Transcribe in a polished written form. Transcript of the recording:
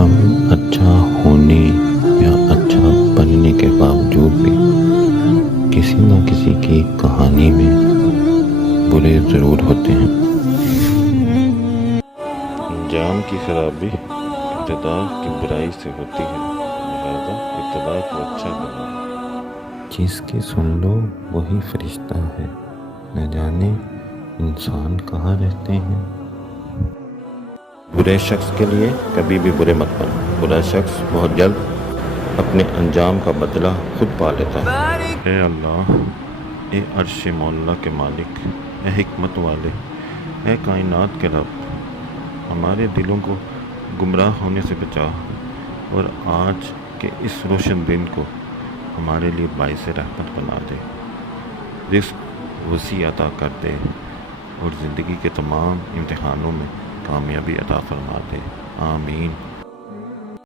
ہم اچھا ہونے یا اچھا بننے کے باوجود بھی کسی نہ کسی کی کہانی میں برے ضرور ہوتے ہیں۔ انجام کی خرابی ابتدا کی برائی سے ہوتی ہے، لہذا ابتدا کو اچھا بناؤ۔ جس کی سن لو وہی فرشتہ ہے، نہ جانے انسان کہاں رہتے ہیں۔ برے شخص کے لیے کبھی بھی برے مت بنو، برا شخص بہت جلد اپنے انجام کا بدلہ خود پا لیتا ہے۔ اے اللہ، اے عرش معلیٰ کے مالک، اے حکمت والے، اے کائنات کے رب، ہمارے دلوں کو گمراہ ہونے سے بچا اور آج کے اس روشن دن کو ہمارے لیے باعث رحمت بنا دے، رزق وسیع عطا کر دے اور زندگی کے تمام امتحانوں میں کامیابی عطا فرما دے، آمین۔